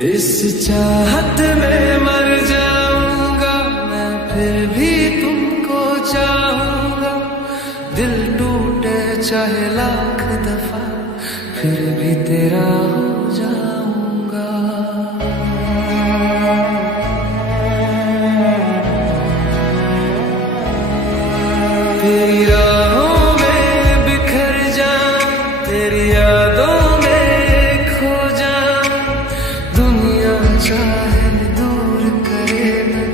इस चाहत में मर जाऊंगा मैं, फिर भी तुमको चाहूंगा। दिल टूटे चाहे लाख दफा, फिर भी तेरा हो जाऊंगा। तेरी राहों में बिखर जाऊं, तेरी यादों में खो जाऊं। दुनिया चाहे दूर करे मैं,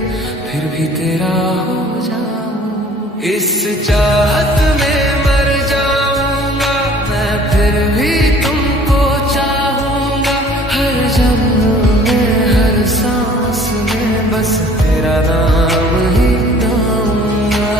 फिर भी तेरा हो जाऊं। इस चाहत में मर जाऊंगा मैं, फिर भी तुमको चाहूंगा। हर जन्म में हर सांस में बस तेरा नाम ही गाऊंगा।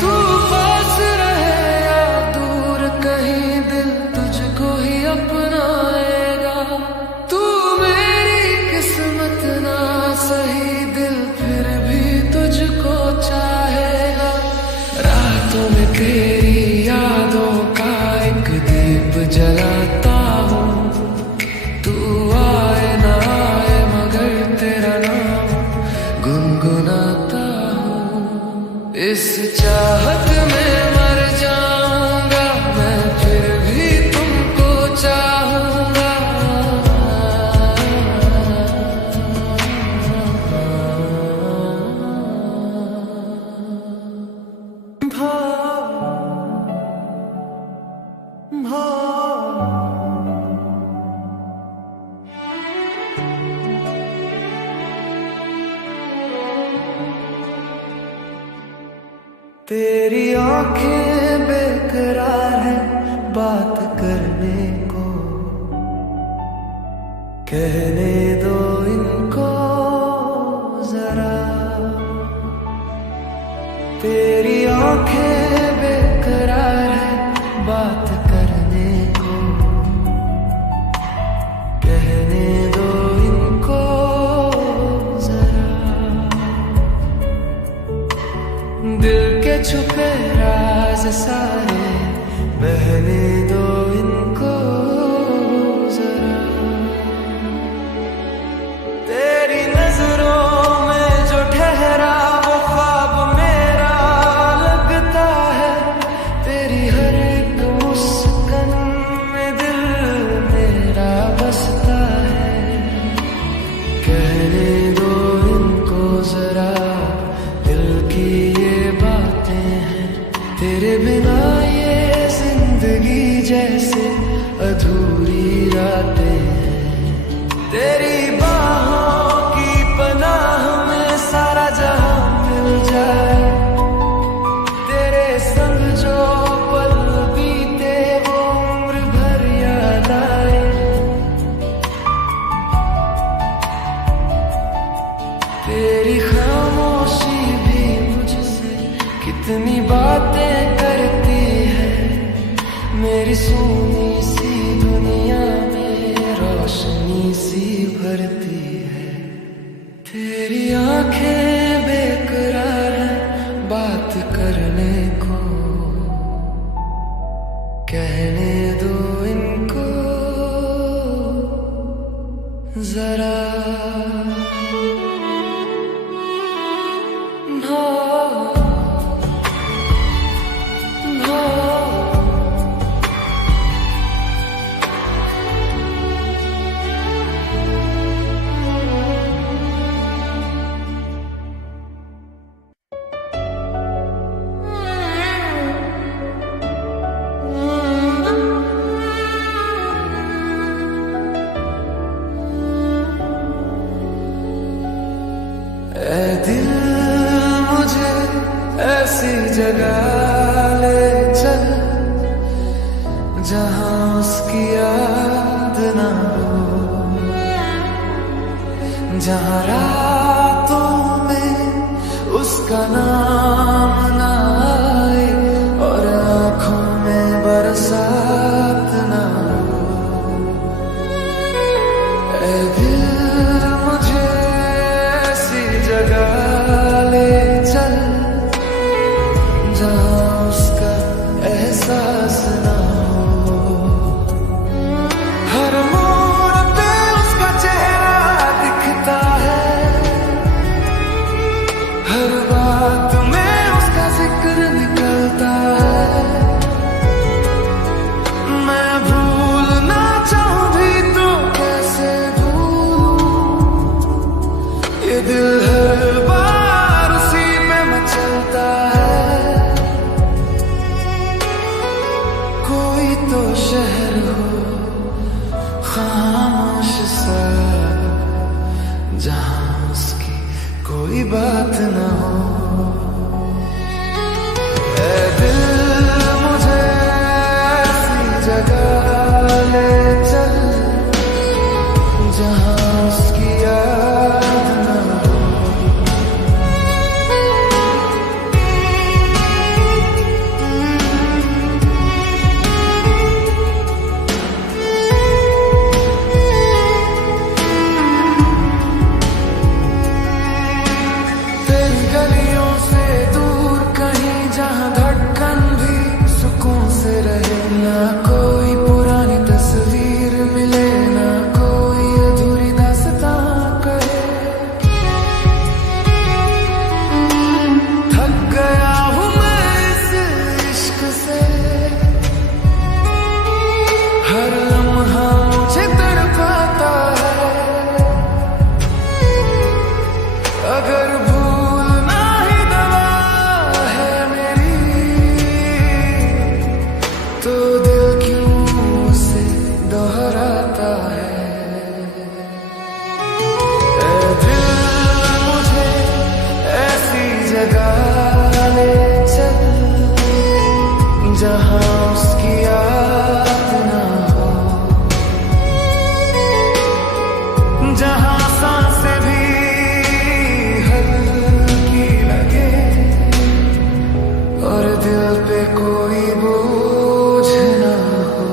तू पास रहे या दूर कहीं, दिल तुझको ही अपनाएगा। तू मेरी किस्मत ना सही, दिल फिर भी तुझको चाहेगा। रातों में तेरी यादों का एक दीप जलाता हूँ। तू आए ना आए मगर तेरा नाम गुनगुनाता हूँ। इस चाहत में मर जाऊंगा मैं, फिर भी तुमको चाहूंगा। तेरी आंखें बेकरार है बात करने को, कहने दो इनको जरा। तेरी आंखें बेकरार है बात करने को, कहने दो इनको जरा। दिल के छुपे राज सारे बहने दो इनको जरा। तेरी नजरों में जो ठहरा वो ख्वाब मेरा लगता है। तेरी हर एक मुस्कान में दिल मेरा बसता है। कहने दो इनको जरा दिल की ये बातें हैं। तेरे बिना ये जिंदगी जैसे अधूरी रातें हैं। तेरी बाहों की पनाह में सारा जहां मिल जाए। तेरे संग जो पल बीते वो उम्र भर याद आए। तेरी खामोशी भी मुझसे कितनी बातें करती है। मेरी सोनी सी दुनिया में रोशनी सी भरती है। तेरी आंखें बेकरार हैं बात करने को, कहने दो इनको जरा। ऐ दिल मुझे ऐसी जगह ले चल, जहां उसकी याद ना हो। जहां रातों में उसका नाम ना आए और आंखों में बरसात ना हो। ऐ दिल मुझे न हो। ऐ दिल मुझे ऐसी जगह ले चल जहां उसकी याद न हो। तेरी गलियों से दूर कहीं जहां धड़कन भी सुकून से रहे, ना कोई पुरानी तस्वीर मिले, ना कोई अधूरी दास्तां कहे। थक गया हूं मैं इस इश्क से, हर लम्हा मुझे तड़पाता है। अगर भूलना ही दवा है मेरी, तो दिल क्यों उसे दोहराता है। ऐ दिल मुझे ऐसी जगह ले चल जहां उसकी याद ना हो, जहां सांसें भी हल्की लगे और दिल पे कोई बोझ ना हो।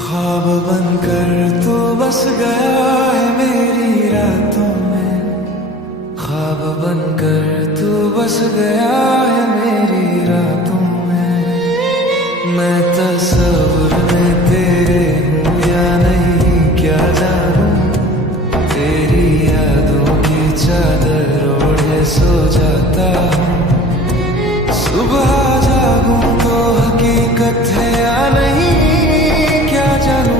ख्वाब बनकर तू बस गया है मेरी रातों में, ख्वाब बनकर तू बस गया है मेरी रातों में। मैं तस्वीर में तेरे हूँ या नहीं क्या जानूं, तेरी यादों की चादर ओढ़े सो जाता हूँ। सुबह जागूं तो हकीकत है या नहीं क्या जानूं।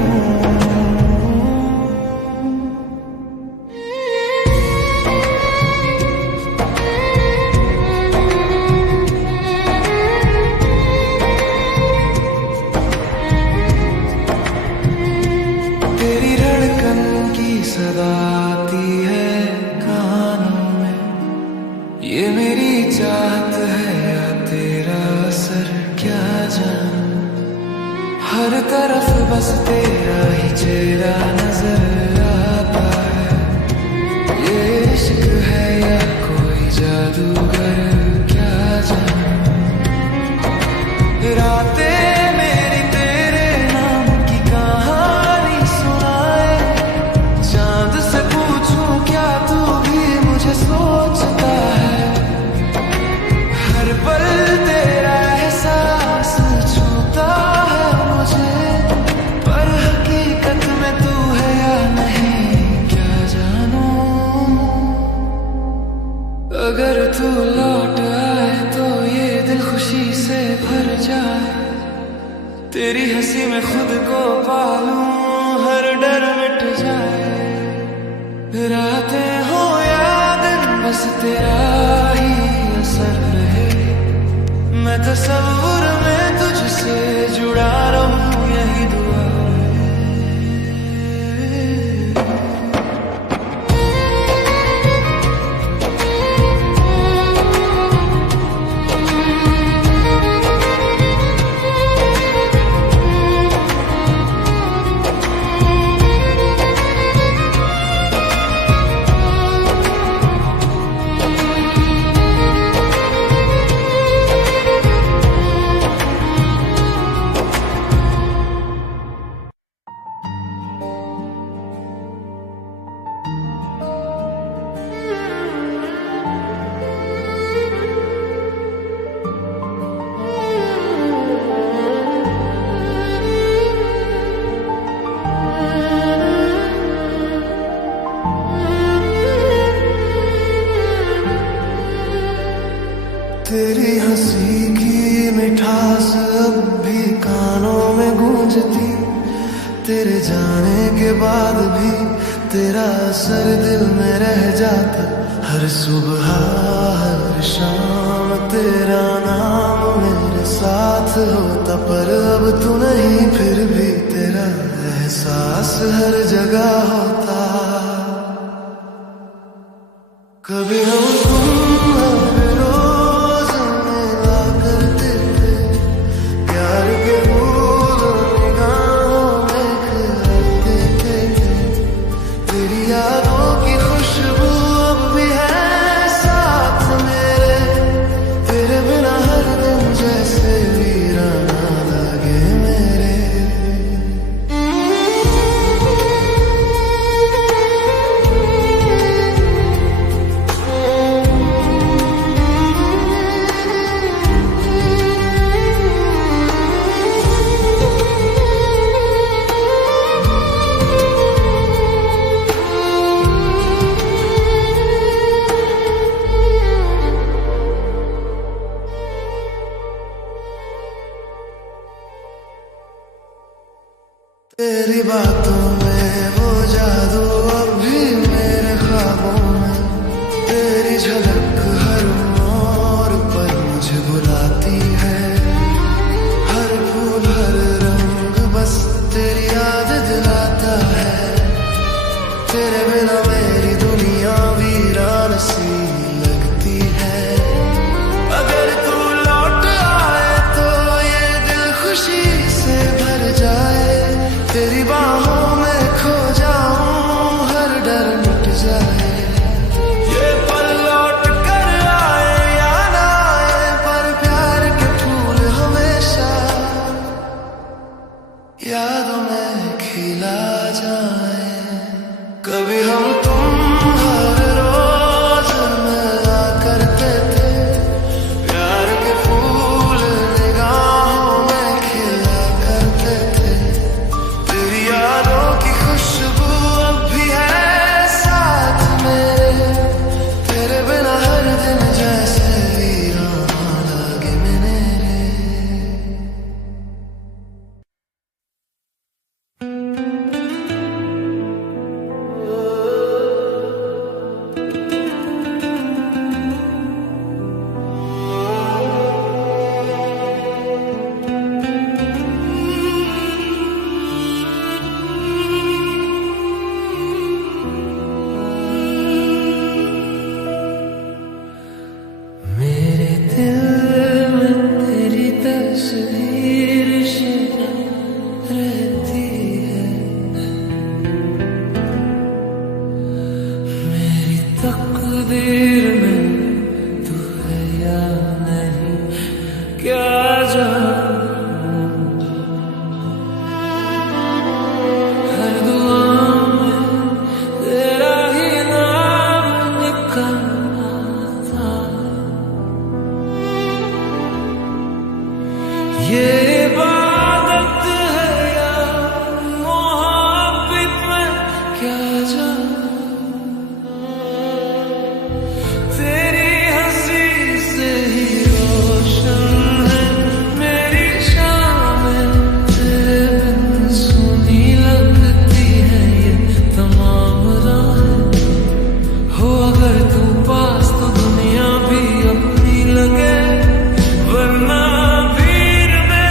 तेरी धड़कन की सदा आती है कानों में, ये मेरी चाहत है या तेरा असर क्या जानूं। हर तरफ बस तेरा ही चेहरा नजर आता है, ये इश्क है या कोई जादूगर क्या जानूं। रातें मेरी तेरे नाम की कहानी सुनाए, चांद से पूछूं क्या तू भी मुझे सोचता है। हर पल तेरा एहसास छूता है मुझे, पर हकीकत में तू है या नहीं क्या जानूं। अगर तू लौट आए तो ये दिल खुशी से भर जाए, तेरी हंसी में खुद को पालूं हर डर मिट जाए। रातें हो या दिन बस तेरा ही असर रहे, मैं तस्वीर में तुझसे जुड़ा रहूं यही दुआ है। तेरी हंसी की मिठास अब भी कानों में गूंजती, तेरे जाने के बाद भी तेरा असर दिल में रह जाता। हर सुबह हर शाम तेरा नाम मेरे साथ होता, पर अब तू नहीं फिर भी तेरा एहसास हर जगह होता। कभी हम तुम हर रोज मिला करते थे, प्यार के फूल निगाहों में खिलते थे। तेरी यादों की खुशबू अब भी है साथ मेरे, तेरे बिना हर दिन जैसे वीराना लगे मेरे। तेरी बातों में वो जादू अब भी मेरे ख्वाबों में, तेरी झलक हर मोड़ पर मुझे बुलाती है। हर फूल हर रंग बस तेरी याद दिलाता है, तेरे बिना मेरी दुनिया वीरान सी लगती है। अगर तू लौट आए तो ये दिल खुशी से भर जाए, तेरी बाहों में खो जाऊं हर डर मिट जाए। ये पल लौट कर आए या ना आए, पर प्यार के फूल हमेशा यादों में खिला जाए। कभी हम तुम हर रोज मिला करते थे, प्यार के फूल निगाहों में खिला करते थे। तेरी यादों की खुशबू अब भी है साथ मेरे, तेरे बिना हर दिन जैसे वीराना लगे मेरे। मेरे दिल में तेरी तस्वीर रहती है, मेरी तकदीर में तू है या नहीं क्या जानूं। हर दुआ में तेरा ही नाम निकलता था। ये इबादत है या मोहब्बत में क्या जानूं। तेरी हंसी से ही रोशन है मेरी शामें, तेरे बिन सुनी लगती है ये तमाम राहें। हो अगर तू पास तो दुनिया भी अपनी लगे, वरना भीड़ में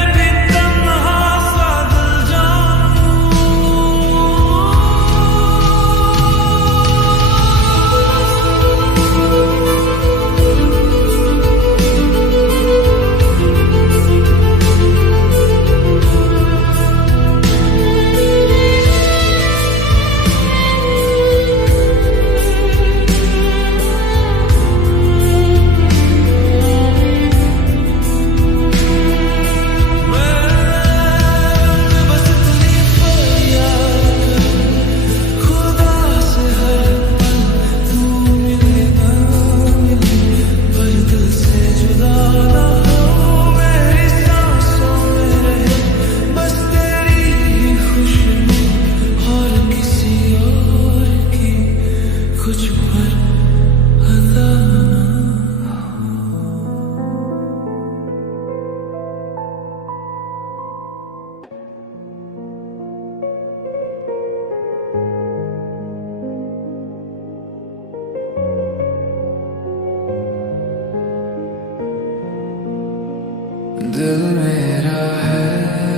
दिल मेरा है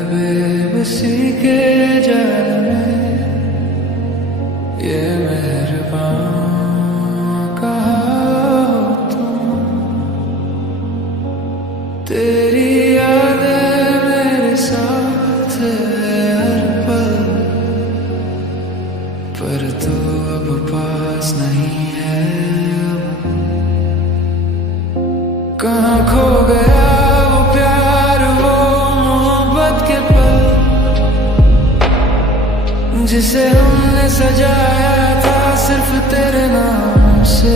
बेबसी के जाल में, ये मेहरबान कहाँ हो तुम। तेरी यादें मेरे साथ है हर पल, पर तू अब पास नहीं है। कहाँ खो गया वो प्यार, वो मोहब्बत के पल, जिसे हमने सजाया था सिर्फ तेरे नाम से।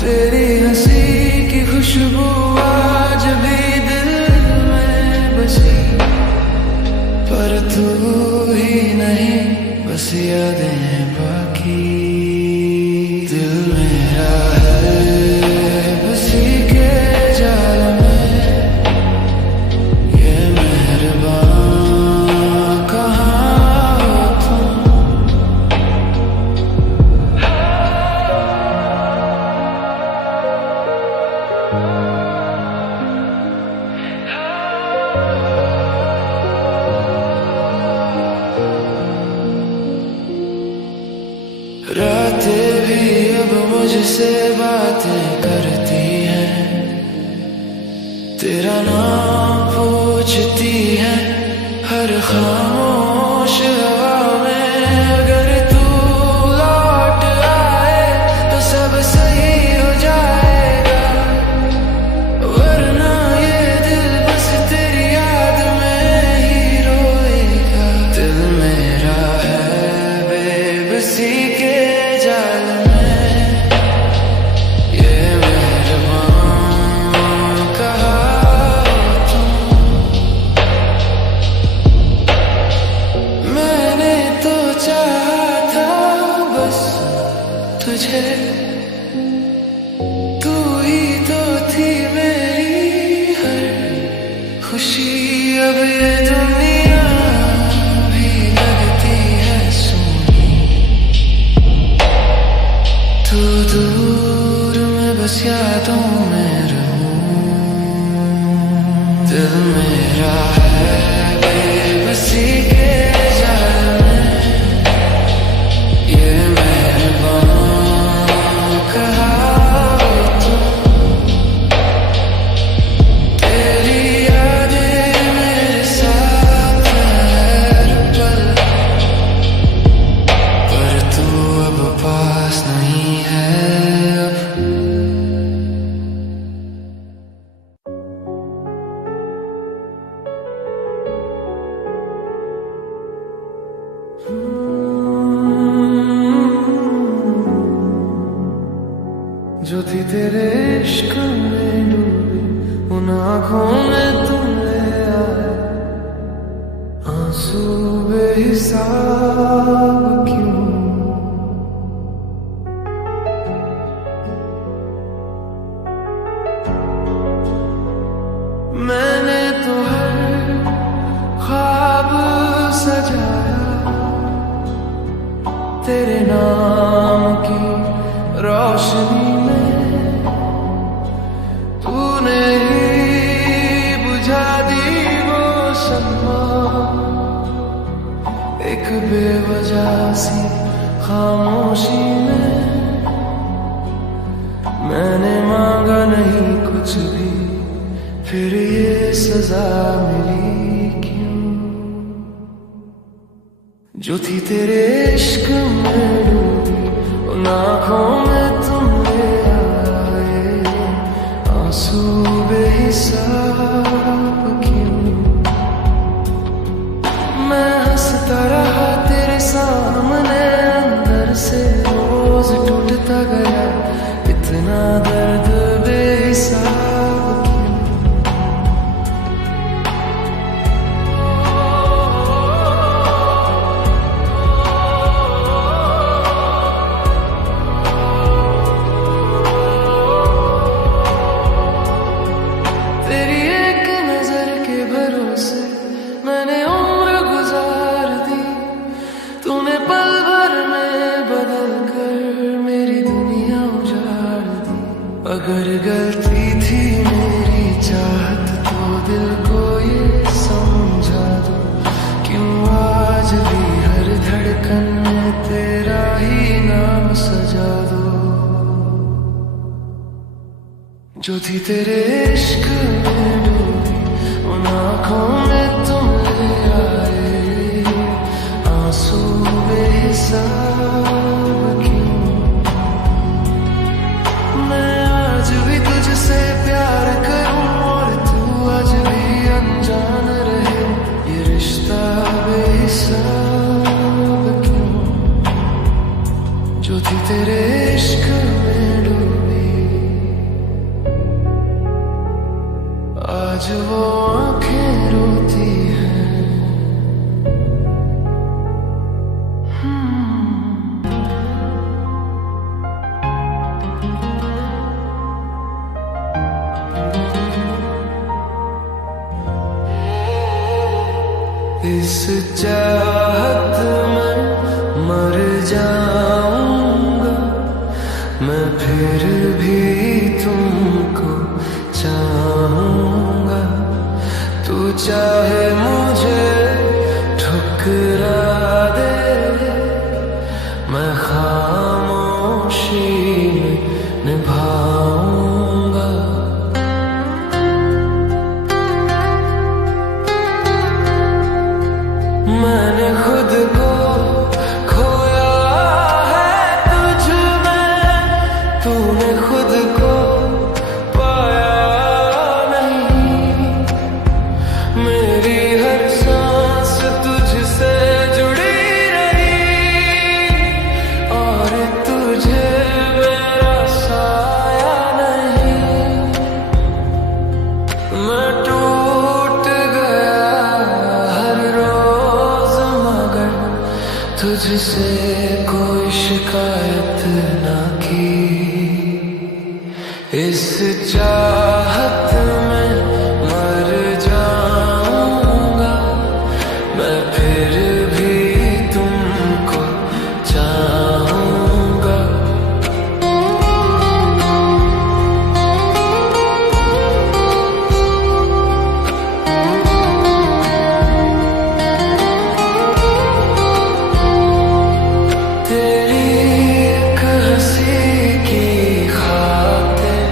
तेरी हंसी की खुशबू आज भी दिल में बसी, पर तू ही नहीं बस यादें बाकी। दिल मेरा है बसी के जाल में, ये मेहरबान कहाँ हो तुम। रातें भी अब मुझसे बातें करती हैं, तेरा नाम पूछती हैं हर खामोश हवा में। अगर तू लौट आए तो सब सही हो जाएगा, वरना ये दिल बस तेरी याद में ही रोएगा। दिल मेरा है बेबसी के जाल में, ये मेहरबान कहाँ हो तुम। मैंने तो चाहा था बस तुझे, तू ही तो थी मेरी हर खुशी। अब ये दुनिया भी लगती है सुनी, तू दूर में बस यादों में रहूं। दिल मेरा है बेबसी के जाल में, ये मेहरबान कहाँ हो तुम। तेरी यादें मेरे साथ हर पल, पर तू अब पास नहीं है अब। जो थी तेरे इश्क में डूबी, उन आँखों में तुम ले आए आंसू बेहिसाब क्यों। मैंने तो हर ख्वाब सजाया तेरे नाम की रोशनी में, तूने ही बुझा दी वो शम्मा एक बेवजह सी खामोशी में। मैंने मांगा नहीं कुछ भी, फिर ये सजा मिली क्यों। जो थी तेरे इश्क में डूबी, उन आँखों में तुम ले आए आंसू बेहिसाब क्यों। मैं हंसता रहा तेरे सामने, अंदर से रोज टूटता गया इतना दर्द बेहिसाब क्यों। तेरी एक नजर के भरोसे मैंने उम्र गुजार दी, तूने पल भर में बदल कर मेरी दुनिया उजाड़ दी। अगर गलती थी मेरी चाहत तो दिल को ये समझा दो, क्यों आज भी हर धड़कन में तेरा ही नाम सजा दो। जो थी तेरे इश्क में डूबी उन आँखों में तुम ले आए, आंसू बेहिसाब क्यों। मैं आज भी तुझसे प्यार करूं और तू आज भी अनजान रहे, ये रिश्ता बेहिसाब क्यों। जो थी तेरे इश्क में डूबी आज वो आंखें रोती हैं। इस चाहत में मर जाऊंगा मैं, फिर भी तुमको चाहूंगा। तू चाहे मुझे ठुकरा दे, मैं खामोशी में निभाऊंगा। मैंने खुद को खोया है तुझ में, तूने खुद को पाया नहीं। मेरी हर सांस तुझसे जुड़ी रही और तुझे मेरा साया नहीं। मैं टूट गया हर रोज मगर तुझसे कोई शिकायत ना की। इस चाहत में मर जाऊंगा मैं, फिर भी तुमको चाहूंगा। तेरी एक हंसी की खातिर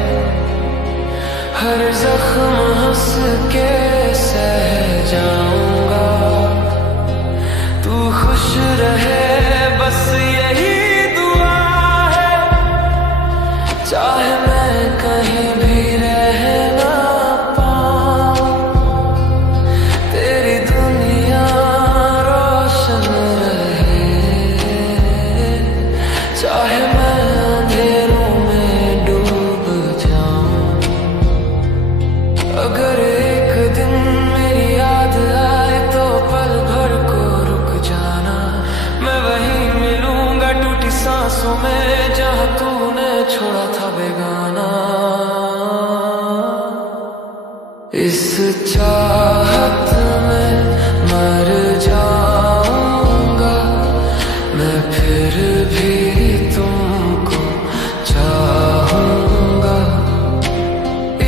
हर जख्म हंस के सह जाऊंगा। तू खुश रहे बस यही दुआ है, चाहे मैं कहीं भी रह ना पाऊं। तेरी दुनिया रोशन रहे, चाहे मैं अंधेरों में डूब जाऊं। अगर एक दिन मेरी याद आए तो पल भर को रुक जाना, मैं वहीं मिलूंगा टूटी सांसों में जहां तूने छोड़ा था बेगाना। इस चाहत में मर जाऊंगा मैं, फिर भी तुमको चाहूंगा।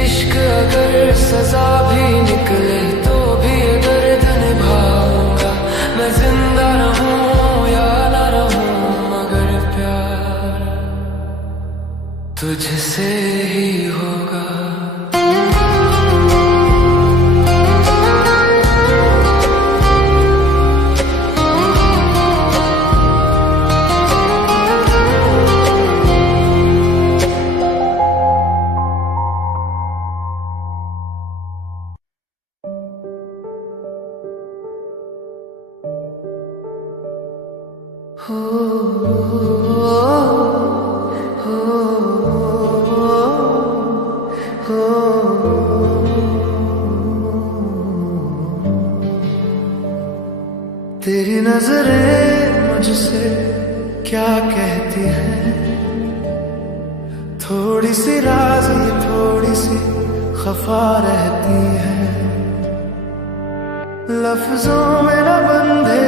इश्क अगर सजा भी निकले तो भी दर्द निभाऊंगा। मैं जिंदा रहूं या ना रहूं मगर प्यार तुझसे ही होगा। तेरी नजरें मुझसे क्या कहती हैं, थोड़ी सी राज़ी थोड़ी सी खफा रहती है। लफ्जों में न बंधे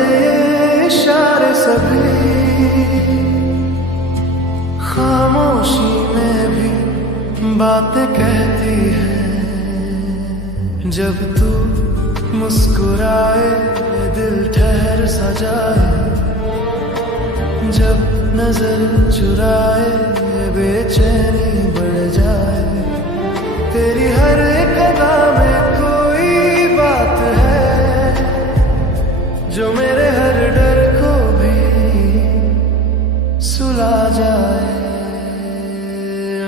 इशारे सभी, खामोशी में भी बातें कहती है। जब तू मुस्कुराए दिल ठहर सा जाए, जब नजर चुराए बेचैनी बढ़ जाए। तेरी हर एक अदा में कोई बात है जो मेरे हर डर को भी सुला जाए।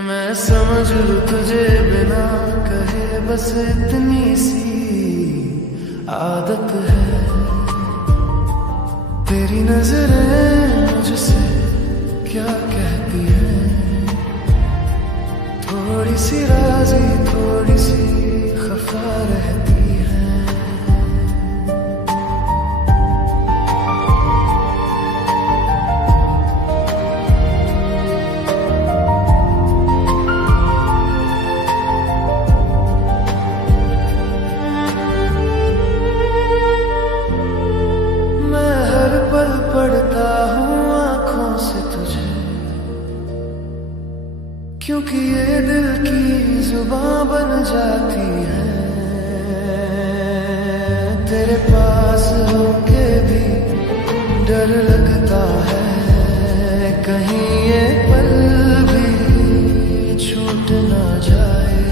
मैं समझ लूं तुझे बिना कहे बस इतनी सी आदत है। तेरी नजरें मुझसे क्या कहती हैं, थोड़ी सी राजी थोड़ी सी खफा रहती है। मैं हर पल पढ़ता हूँ आँखों से तुझे, क्योंकि ये दिल की जुबां बन जाती है। तेरे पास होके भी डर लगता है, कहीं ये पल भी छूट ना जाए।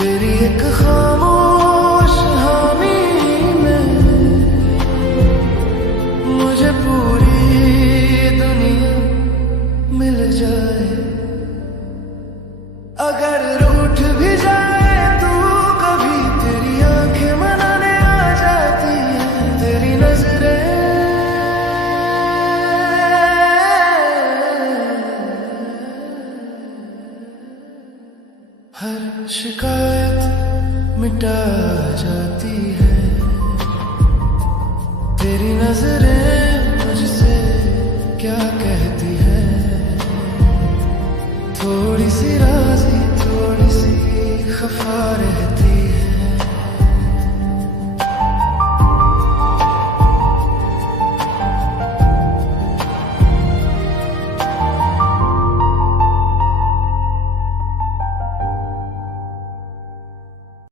तेरी एक खामोश हामी में मुझे पूरी दुनिया मिल जाए। अगर रूठ भी जाए तू कभी, तेरी आंखें मनाने आ जाती हैं। तेरी नजरें हर शिकायत मिटा जाती है। तेरी नजरें मुझसे क्या